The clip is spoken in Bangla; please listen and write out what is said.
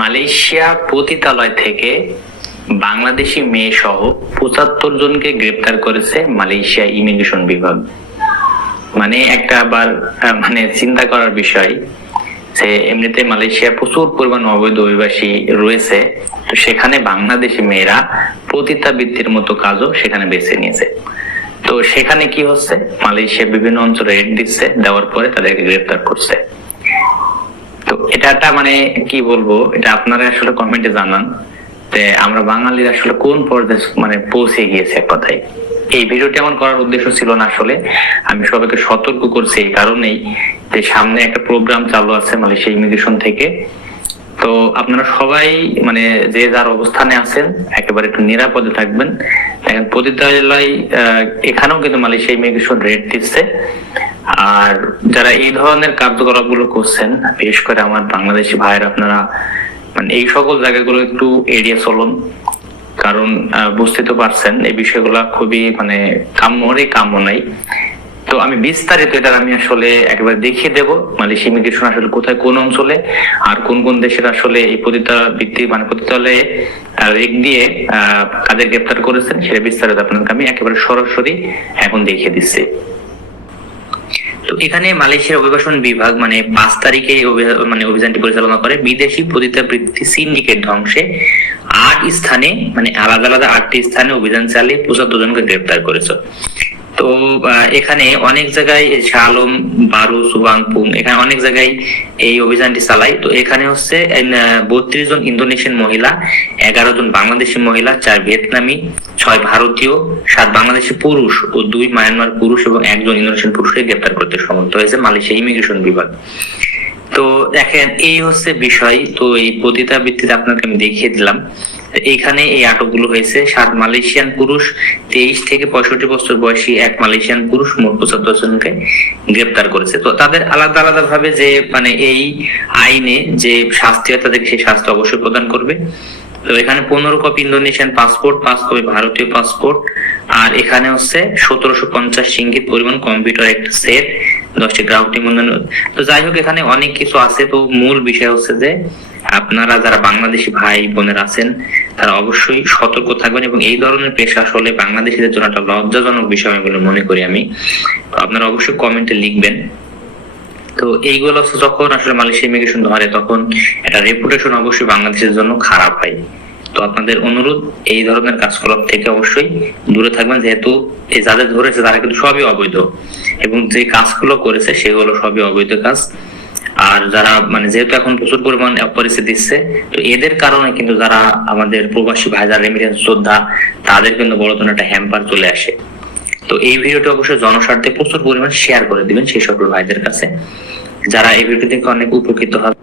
মালয়েশিয়া পতিতালয় থেকে বাংলাদেশি মেয়ে সহ ৭৫ জনকে গ্রেপ্তার করেছে মালয়েশিয়া ইমিগ্রেশন বিভাগ। মানে একটা আবার মানে চিন্তা করার বিষয় যে এমনিতে মালয়েশিয়া প্রচুর পরিমাণ অবৈধ অভিবাসী রয়েছে, তো সেখানে বাংলাদেশি মেয়েরা পতিতাবৃত্তির মতো কাজও সেখানে বেছে নিয়েছে। তো সেখানে কি হচ্ছে, মালয়েশিয়া বিভিন্ন অঞ্চলে রেড দিচ্ছে, দেওয়ার পরে তাদেরকে গ্রেপ্তার করছে। তো এটা একটা মানে কি বলবো, এটা আপনারা আসলে কমেন্টে জানান যে আমরা বাঙালিরা আসলে কোন পর্যায়ে মানে পৌঁছে গিয়েছে। এক কথায় এই ভিডিওটি আমার করার উদ্দেশ্য ছিল না, আসলে আমি সবাইকে সতর্ক করছি এই কারণেই যে সামনে একটা প্রোগ্রাম চালু আছে মালয়েশিয়া ইমিগ্রেশন থেকে। তো আপনারা সবাই মানে যে যার অবস্থানে আছেন একেবারে একটু নিরাপদে থাকবেন। দেখেন পতিতালয় এখানেও কিন্তু মালয়েশিয়া ইমিগ্রেশন রেড দিচ্ছে। আর যারা এই ধরনের কার্যকলাপ গুলো করছেন, বিশেষ করে আমার বাংলাদেশি ভাইয়েরা, আপনারা মানে এই সকল জায়গাগুলো একটু এড়িয়ে চলুন, কারণ বুঝতে তো পারছেন এই বিষয়গুলো খুবই মানে কাম্য নাই। তো আমি বিস্তারিত এটা আমি আসলে একেবারে দেখিয়ে দেব মালয়েশিয়া ইমিগ্রেশন আসলে কোথায় কোন অঞ্চলে আর কোন কোন দেশের আসলে এই পতিতাবৃত্তি মানে পতিতালয়ে রেড দিয়ে কাদের গ্রেপ্তার করেছেন, সেটা বিস্তারিত আপনাকে আমি একেবারে সরাসরি এখন দেখিয়ে দিচ্ছি। তো এখানে মালয়েশিয়ার অভিবাসন বিভাগ মানে 5 তারিখে মানে অভিযানটি পরিচালনা করে। বিদেশি পতিতাবৃত্তি সিন্ডিকেট ধ্বংসে 8 স্থানে মানে আলাদা আলাদা 8টি স্থানে অভিযান চালিয়ে ৭৫ জনকে গ্রেপ্তার করেছে। তো এখানে অনেক জায়গায় শালম, বারু, সুবাংপুং, এখানে অনেক জায়গায় এই অভিযানটি চালায়। তো এখানে হচ্ছে 32 জন ইন্দোনেশিয়ান মহিলা, 11 জন বাংলাদেশি মহিলা, 4 ভিয়েতনামি, 6 ভারতীয়, 7 বাংলাদেশি পুরুষ ও 2 মায়ানমার পুরুষ এবং 1 জন ইন্দোনেশিয়ান পুরুষকে গ্রেপ্তার করতে সমর্থ হয়েছে মালয়েশিয়া ইমিগ্রেশন বিভাগ। তো দেখেন এই হচ্ছে বিষয়। তো এই পতিতাবৃত্তিতে আপনাকে আমি দেখিয়ে দিলাম। এখানে এই আটকগুলো হয়েছে 7 মালয়েশিয়ান পুরুষ, 23 থেকে 65 বছর বয়সী 1 মালয়েশিয়ান পুরুষ, মোট 75 জনকে গ্রেপ্তার করেছে। তো তাদের আলাদা আলাদা ভাবে যে মানে এই আইনে যে শাস্তি হয় তাদেরকে সেই শাস্তি অবশ্যই প্রদান করবে। তো এখানে 15 কপি ইন্দোনেশিয়ান পাসপোর্ট, 5 কপি ভারতীয় পাসপোর্ট, আর এখানে হচ্ছে 1750 রিঙ্গিত পরিমাণ কম্পিউটার একটা সেট, 10টি গ্রাহক নিবন্ধন। তো যাই হোক এখানে অনেক কিছু আছে। তো মূল বিষয় হচ্ছে যে আপনারা যারা বাংলাদেশি ভাই বোনেরা আছেন তারা অবশ্যই সতর্ক থাকবেন, এবং এই ধরনের পেশা আসলে বাংলাদেশিদের জন্য একটা লজ্জাজনক বিষয় আমি বলে মনে করি আমি। তো আপনারা অবশ্যই কমেন্টে লিখবেন। তো এইগুলো যখন আসলে মালয়েশিয়া ইমিগ্রেশন ধরে তখন একটা রেপুটেশন অবশ্যই বাংলাদেশের জন্য খারাপ হয়। তো আপনাদের অনুরোধ এই ধরনের কাজকলাপ থেকে অবশ্যই দূরে থাকবেন, যেহেতু এই যাদের ধরেছে তারা কিন্তু সবই অবৈধ, এবং যে কাজগুলো করেছে সেগুলো সবই অবৈধ কাজ। আর যারা মানে যেহেতু এখন প্রচুর পরিমাণ অপরিচিত দিচ্ছে, তো এদের কারণে কিন্তু যারা আমাদের প্রবাসী ভাই যারা রেমিটেন্স যোদ্ধা তাদের কিন্তু বড় ধরনের একটা হ্যাম্পার চলে আসে। তো এই ভিডিওটি অবশ্যই জনস্বার্থে প্রচুর পরিমাণ শেয়ার করে দিবেন সেই সকল ভাইদের কাছে যারা এই ভিডিও থেকে অনেক উপকৃত হবে।